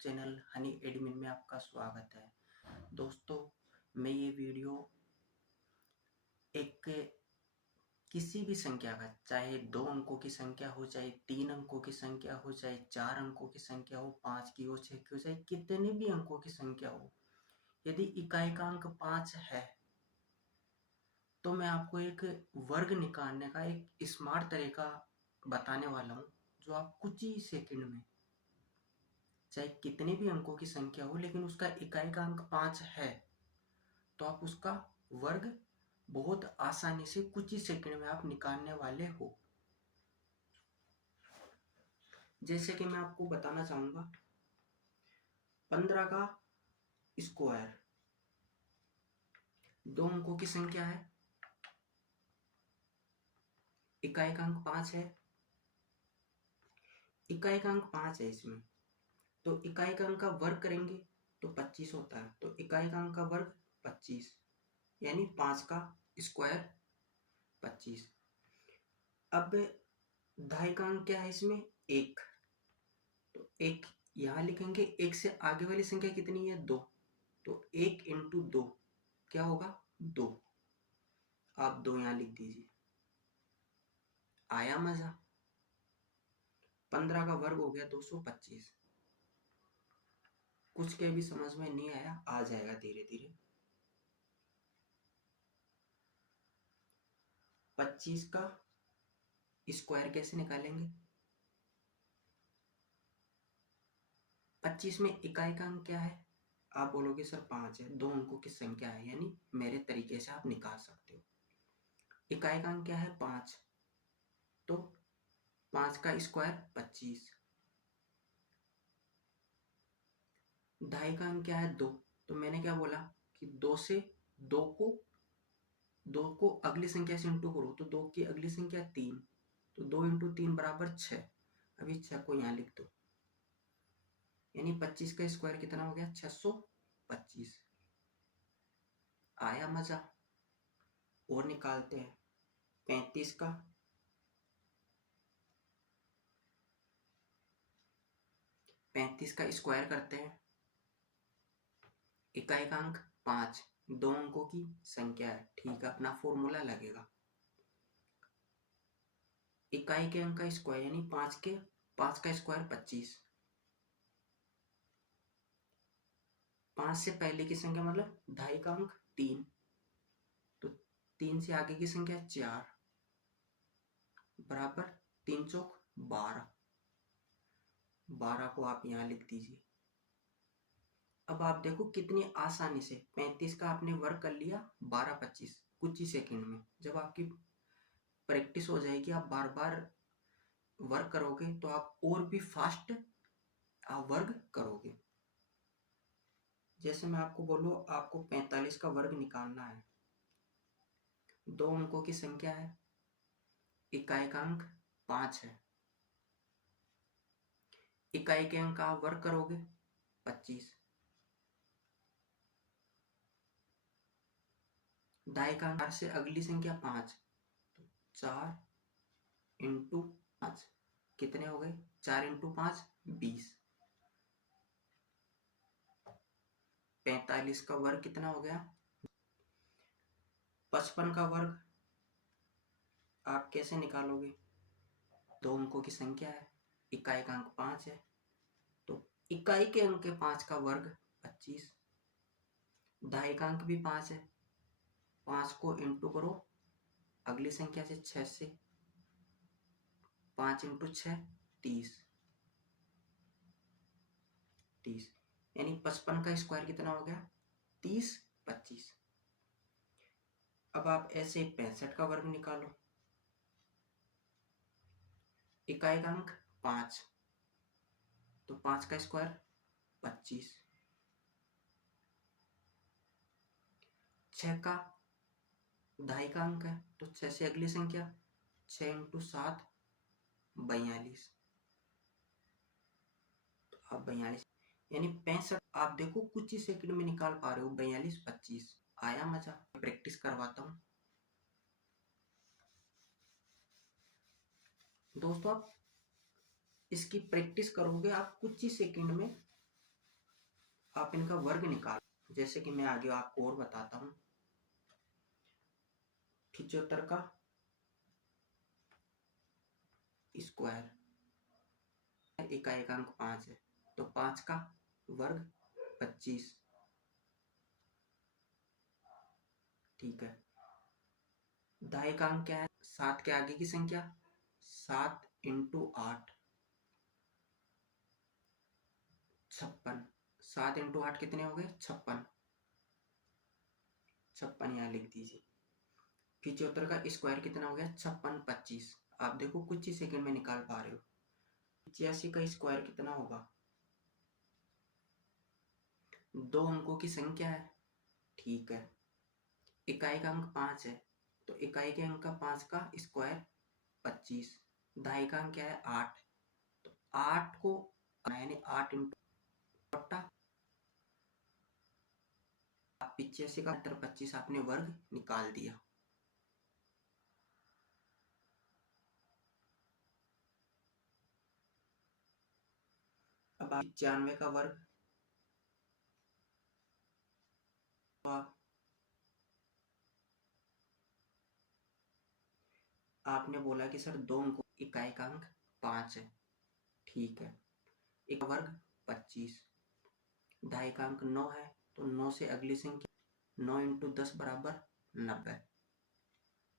Channel Honey admin में आपका स्वागत है। दोस्तों, मैं ये वीडियो एक किसी भी संख्या का, चाहे 2 अंकों की संख्या हो, चाहे 3 अंकों की संख्या हो, चाहे 4 अंकों की संख्या हो, 5 की हो, 6 की हो, चाहे कितने भी अंकों की संख्या हो, यदि इकाई का अंक 5 है तो मैं आपको एक वर्ग निकालने का एक स्मार्ट तरीका बताने वाला हूँ, जो आप कुछ ही सेकंड में, चाहे कितने भी अंकों की संख्या हो लेकिन उसका इकाई का अंक 5 है, तो आप उसका वर्ग बहुत आसानी से कुछ ही सेकंड में आप निकालने वाले हो। जैसे कि मैं आपको बताना चाहूंगा, 15 का स्क्वायर 2 अंकों की संख्या है, इकाई का अंक 5 है, इकाई का अंक 5 है इसमें, तो इकाई का अंक का वर्ग करेंगे तो 25 होता है, तो इकाई का अंक का वर्ग 25, यानी 5 का स्क्वायर 25। अब ढाई का अंक क्या है इसमें, 1, तो 1 यहाँ लिखेंगे, 1 से आगे वाली संख्या कितनी है, 2, तो 1 इंटू 2 क्या होगा, 2, आप 2 यहाँ लिख दीजिए। आया मजा। 15 का वर्ग हो गया 225। कुछ के भी समझ में नहीं आया, आ जाएगा धीरे धीरे। 25 का स्क्वायर कैसे निकालेंगे, 25 में इकाई का अंक क्या है, आप बोलोगे सर 5 है, 2 अंकों की संख्या है, यानी मेरे तरीके से आप निकाल सकते हो। इकाई का अंक क्या है, 5, तो 5 का स्क्वायर 25। ढाई का अंक क्या है, 2, तो मैंने क्या बोला कि 2 से 2 को अगली संख्या से इंटू करो, तो 2 की अगली संख्या 3, तो 2 इंटू 3 बराबर 6। अभी 6 को यहाँ लिख दो, यानी 25 का स्क्वायर कितना हो गया, 625। आया मजा। और निकालते हैं 35 का, 35 का स्क्वायर करते हैं, इकाई का अंक 5, 2 अंकों की संख्या है, ठीक है, अपना फॉर्मूला लगेगा। इकाई के अंक का स्क्वायर यानी 5 का स्क्वायर 25, 5 से पहले की संख्या मतलब ढाई का अंक 3, तो 3 से आगे की संख्या 4 बराबर 3 चौक 12, 12 को आप यहाँ लिख दीजिए। अब आप देखो कितनी आसानी से 35 का आपने वर्ग कर लिया 12 25 कुछ ही सेकंड में। जब आपकी प्रैक्टिस हो जाएगी, आप बार बार वर्क करोगे तो आप और भी फास्ट आप वर्ग करोगे। जैसे मैं आपको बोलूँ, आपको 45 का वर्ग निकालना है, 2 अंकों की संख्या है, इकाई का अंक 5 है, इकाई के अंक का आप वर्ग करोगे 25, ढाई का अंक से अगली संख्या 5, तो 4 इंटू 5 कितने हो गए, 4 इंटू 5 20। 45 का वर्ग कितना हो गया, 55 का वर्ग आप कैसे निकालोगे, 2 अंकों की संख्या है, इकाई का अंक 5 है, तो इकाई के अंक के 5 का वर्ग 25, ढाई का अंक भी 5 है, 5 को इंटू करो अगली संख्या से 6 से, 5 इंटू 6 30, यानी 55 का स्क्वायर कितना हो गया, 30 25। अब आप ऐसे 65 का वर्ग निकालो, इकाई का अंक 5, तो 5 का स्क्वायर 25, 6 का ढाई का अंक है, तो 6 से अगली संख्या 6 इंटू 7 42, तो आप 42 यानी 65 आप देखो कुछ ही सेकंड में निकाल पा रहे हो, 42 25। आया मजा। प्रैक्टिस करवाता हूँ दोस्तों, आप इसकी प्रैक्टिस करोगे, आप कुछ ही सेकंड में आप इनका वर्ग निकालो। जैसे कि मैं आगे आपको और बताता हूँ। 75 का स्क्वायर, इकाएकांक 5 है, तो 5 का वर्ग 25। ठीक है। दाएकांक क्या है? 7 के आगे की संख्या, 7 इंटू 8 56। 7 इंटू 8 कितने हो गए? 56। 56 यहाँ लिख दीजिए। 75 का स्क्वायर कितना हो गया? 56 25। आप देखो कुछ ही सेकंड में निकाल पा रहे हो। 85 का स्क्वायर कितना होगा? 2 अंकों की संख्या है। ठीक है। इकाई का अंक 5 है, तो इकाई के अंक का 5 का स्क्वायर 25। दाई का अंक क्या है? 8, तो 8 को यानी 8 इंटू 85 का 25 आपने वर्ग निकाल दिया। अब 95 का वर्ग, तो आपने बोला कि सर 2 अंकों इकाई का अंक 5 है। ठीक है। एक वर्ग 25, ढाई का अंक 9 है, तो 9 से अगली संख्या 9 इंटू 10 बराबर 90।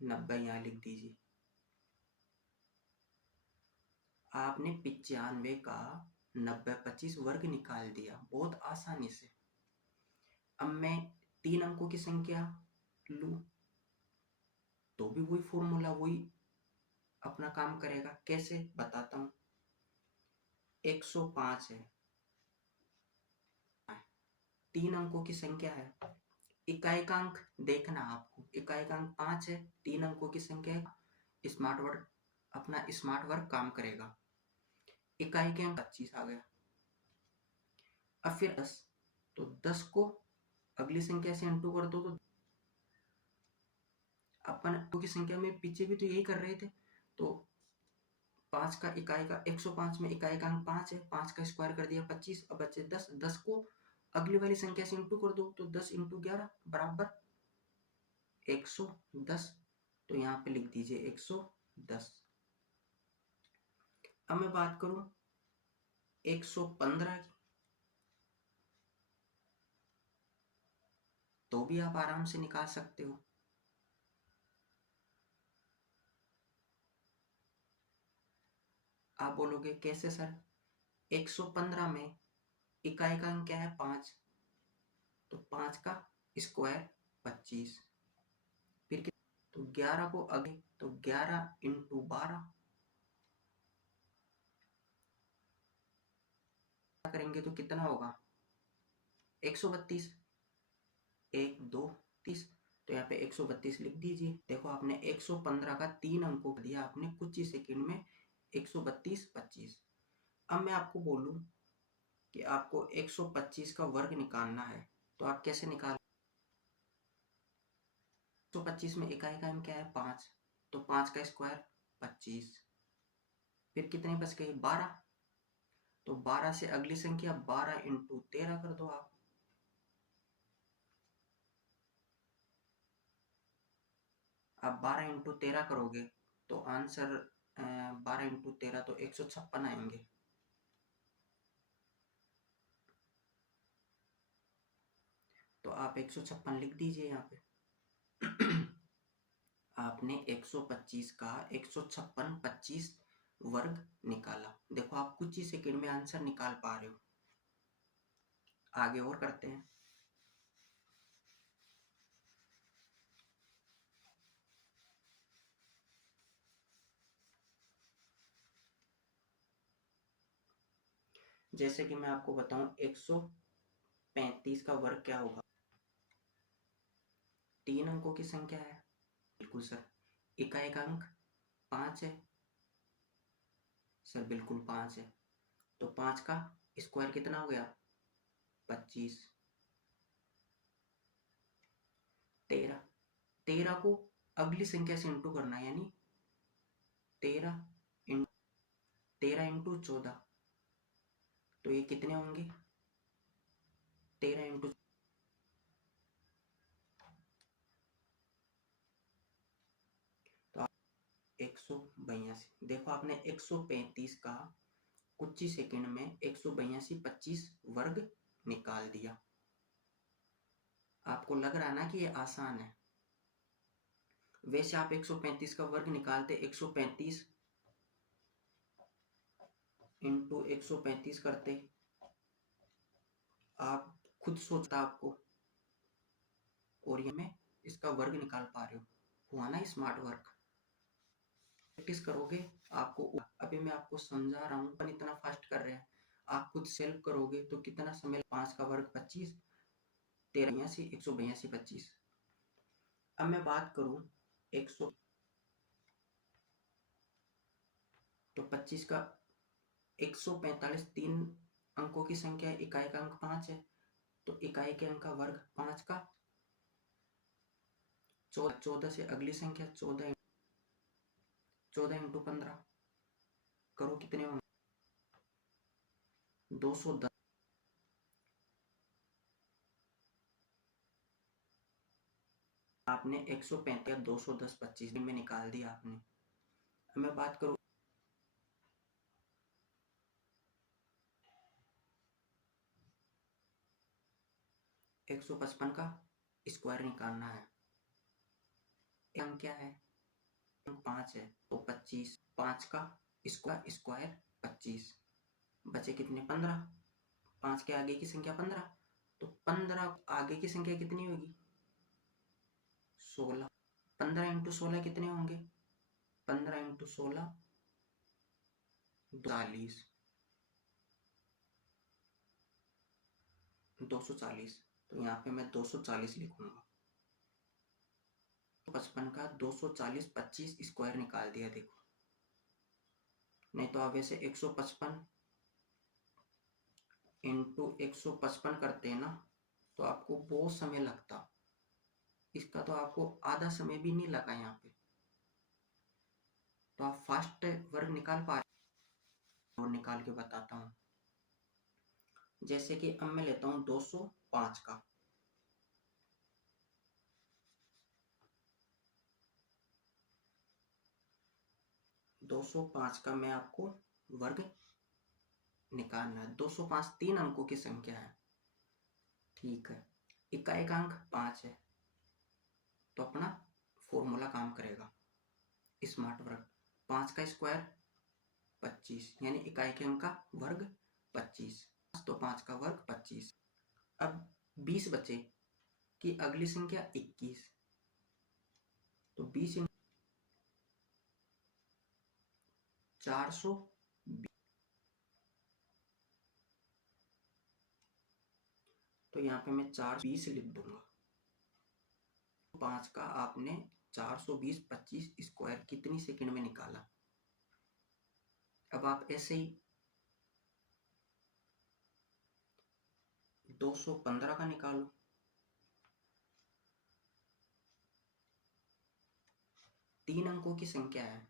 90 यहाँ लिख दीजिए। आपने 95 का 90 25 वर्ग निकाल दिया बहुत आसानी से। अब मैं 3 अंकों की संख्या लूं तो भी वही फॉर्मूला, वही अपना काम करेगा। कैसे बताता हूं। 105 है, 3 अंकों की संख्या है। इकाई का अंक देखना आपको, इकाई का अंक 5 है, 3 अंकों की संख्या है। स्मार्ट वर्ड, अपना स्मार्ट वर्क काम करेगा। इकाई के अंक 25 आ गया। अब फिर 10, तो 10 को अगली संख्या से इंटू कर दो, तो अपन की संख्या में पीछे भी तो यही कर रहे थे। तो 5 का इकाई का 105 में इकाई का अंक 5 है, 5 का स्क्वायर कर दिया 25। अब बचे 10, 10 को अगली वाली संख्या से इंटू कर दो, तो 10 इंटू 11 बराबर 110। तो यहाँ पे लिख दीजिए 110। अब मैं बात करूं 115 की, तो भी आप आराम से निकाल सकते हो। आप बोलोगे कैसे सर? 115 में इकाई का अंक क्या है? 5, तो 5 का स्क्वायर 25। फिर तो 11 को अगले, तो 11 इंटू 12 करेंगे तो कितना होगा? 132। 1 2 30, तो यहाँ पे 132 लिख दीजिए। देखो आपने 115 का 3 अंकों को दिया आपने कुछ ही सेकंड में। 132 25। अब मैं आपको बोलूं कि आपको 125 का वर्ग निकालना है, तो आप कैसे निकाल? 125 में इकाई का अंक क्या है? 5, तो 5 का स्क्वायर 25। फिर कितने बच गए? 12, तो 12 से अगली संख्या 12 इंटू 13 कर दो आप। आप 12 इंटू 13 करोगे तो आंसर 12 इंटू 13 तो 156 आएंगे। तो आप 156 लिख दीजिए यहाँ पे। आपने 125 का 156 25 वर्ग निकाला। देखो आप कुछ ही सेकंड में आंसर निकाल पा रहे हो। आगे और करते हैं। जैसे कि मैं आपको बताऊं 135 का वर्ग क्या होगा? 3 अंकों की संख्या है। बिल्कुल सर। इकाई का अंक 5 है। सर बिल्कुल 5 है। तो 5 का स्क्वायर कितना हो गया? 25। 13, 13 को अगली संख्या से इंटू करना है, यानी 13 इंटू 14, तो ये कितने होंगे? 13 इंटू 182। देखो आपने 135 का कुछ ही सेकंड में 182 25 वर्ग निकाल दिया। आपको लग रहा ना कि ये आसान है। वैसे आप 135 का वर्ग निकालते 135 इंटू 135 करते, आप खुद सोचता आपको, और ये में इसका वर्ग निकाल पा रहे हो। हुआ ना स्मार्ट वर्क। प्रैक्टिस करोगे आपको। अभी मैं आपको समझा रहा हूँ पर इतना फास्ट कर रहे हैं। आप खुद सेल्फ करोगे तो कितना समय, 5 का वर्ग 25, 13 182 25। अब मैं बात करूँ 100 तो 25 का 145 3 अंकों की संख्या है, इकाई का अंक 5 है, तो इकाई के अंक का वर्ग 5 का 14 से अगली संख्या 14 इंटू 15 करो, कितने होंगे 210। आपने 135 210 25 में निकाल दिया आपने। अब मैं बात करूँ 155 का स्क्वायर निकालना है। अंक क्या है, अंक 5 है, तो 25, 5 का स्क्वायर 25, बचे कितने 15। 5 के आगे की संख्या 15, तो 15 आगे की संख्या कितनी होगी 16। 15 इंटू 16 कितने होंगे, 15 इंटू 16 40, 240। तो यहाँ पे मैं 240 लिखूंगा। 55 का 240 25 स्क्वायर निकाल दिया। देखो, नहीं तो आप वैसे 155 इंटू 155 करते हैं ना, तो आपको बहुत समय लगता। इसका तो आपको आधा समय भी नहीं लगा यहाँ पे, तो आप फास्ट वर्ग निकाल पा रहे। और निकाल के बताता हूँ। जैसे कि अब मैं लेता हूँ 205 का, मैं आपको वर्ग निकालना है। 205 3 अंकों की संख्या है, ठीक है। इकाई का अंक 5 है, तो अपना फॉर्मूला काम करेगा स्मार्ट वर्ग। 5 का स्क्वायर 25, यानी इकाई के अंक का वर्ग 25, तो 5 का वर्ग 25। अब 20 बचे कि अगली संख्या 21, तो 20 420, तो यहाँ पे मैं 420 लिख दूंगा। 5 का आपने 420 25 स्क्वायर कितनी सेकंड में निकाला। अब आप ऐसे ही 215 का निकालो। 3 अंकों की संख्या है,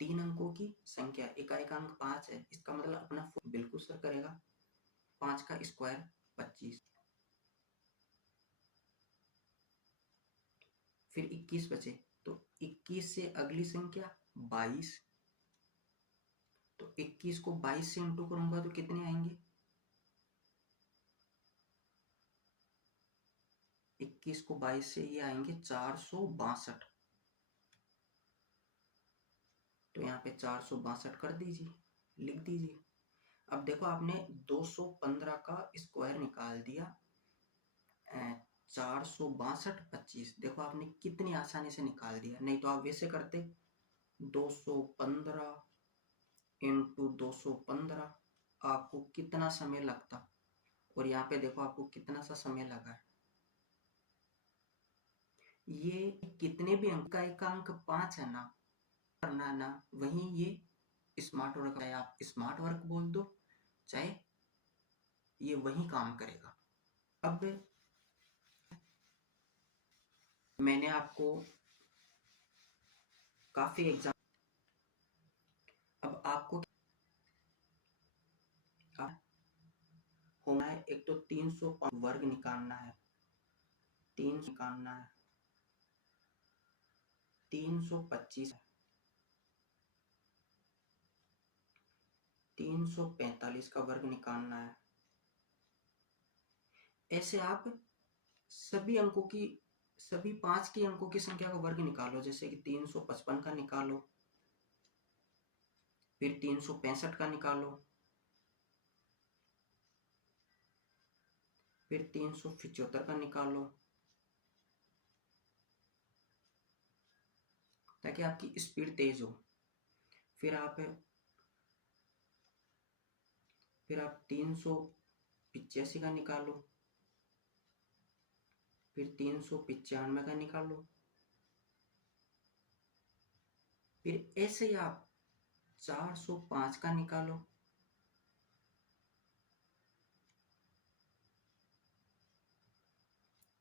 3 अंकों की संख्या, इकाई का अंक 5 है, इसका मतलब अपना बिल्कुल सर करेगा। 5 का स्क्वायर 25, फिर 21 बचे, तो 21 से अगली संख्या 22, तो 21 को 22 से इंटू करूंगा तो कितने आएंगे, 21 को 22 से ये आएंगे 462। तो यहाँ पे 462 कर दीजिए, लिख दीजिए। अब देखो आपने 215 का स्क्वायर निकाल दिया 462 25। देखो आपने कितनी आसानी से निकाल दिया। नहीं तो आप वैसे करते 215 इंटू 215, आपको कितना समय लगता। और यहाँ पे देखो आपको कितना सा समय लगा है। ये कितने भी अंक का अंक 5 है ना, करना ना, वही ये स्मार्ट वर्क है। आप स्मार्ट वर्क बोल दो चाहे, ये वही काम करेगा। अब मैंने आपको काफी एग्जाम, अब आपको होना है। एक तो 300 वर्ग निकालना है, 300 निकालना है, 325 है, 345 का वर्ग निकालना है। ऐसे आप सभी अंकों की, सभी 5 के अंकों की संख्या का वर्ग निकालो। जैसे कि 355 का निकालो, फिर 365 का निकालो, फिर 375 का निकालो, ताकि आपकी स्पीड तेज हो। फिर आप 385 का निकालो, फिर 395 का निकालो। फिर ऐसे ही आप 405 का निकालो,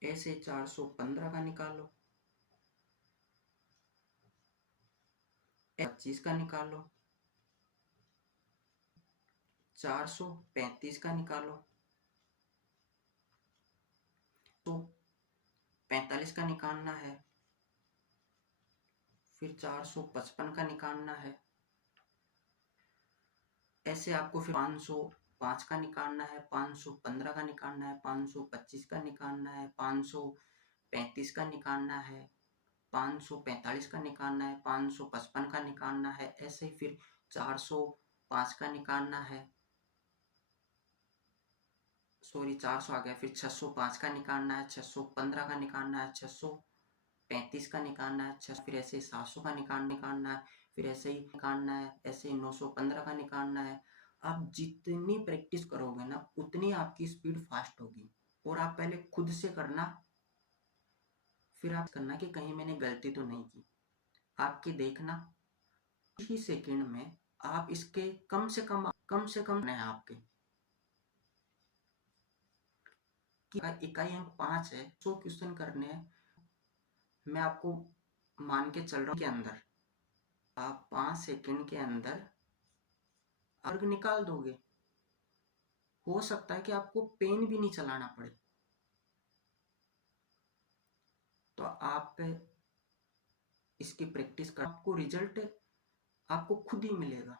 ऐसे 415 का निकालो, 25 का निकालो, 435 का निकालो, तो 45 का निकालना है, फिर 455 का निकालना है। ऐसे आपको फिर 505 का निकालना है, 515 का निकालना है, 525 का निकालना है, 535 का निकालना है, 545 का निकालना है, 555 का निकालना है। ऐसे ही फिर 405 का निकालना है, सॉरी 400 आ गया। फिर 605 का निकालना है, 615 का निकालना है, 635 का निकालना है, फिर ऐसे 700 का निकालना है, फिर ऐसे ही निकालना है, ऐसे 915 का निकालना है। आप जितनी प्रैक्टिस करोगे ना, उतनी आपकी स्पीड फास्ट होगी। और आप पहले खुद से करना, फिर आप करना कि कहीं मैंने गलती तो नहीं की। आपके देखना ही सेकंड में आप इसके कम से कम है आपके कि इकाई अंक 5 है, 100 क्वेश्चन करने हैं। मैं आपको मान के चल रहा हूँ के अंदर आप 5 सेकंड के अंदर वर्ग निकाल दोगे। हो सकता है कि आपको पेन भी नहीं चलाना पड़े। तो आप इसकी प्रैक्टिस कर, आपको रिजल्ट आपको खुद ही मिलेगा।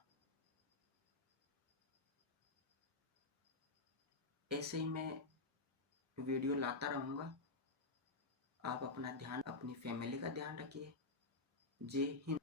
ऐसे ही मैं वीडियो लाता रहूँगा। आप अपना ध्यान, अपनी फैमिली का ध्यान रखिए। जय हिंद।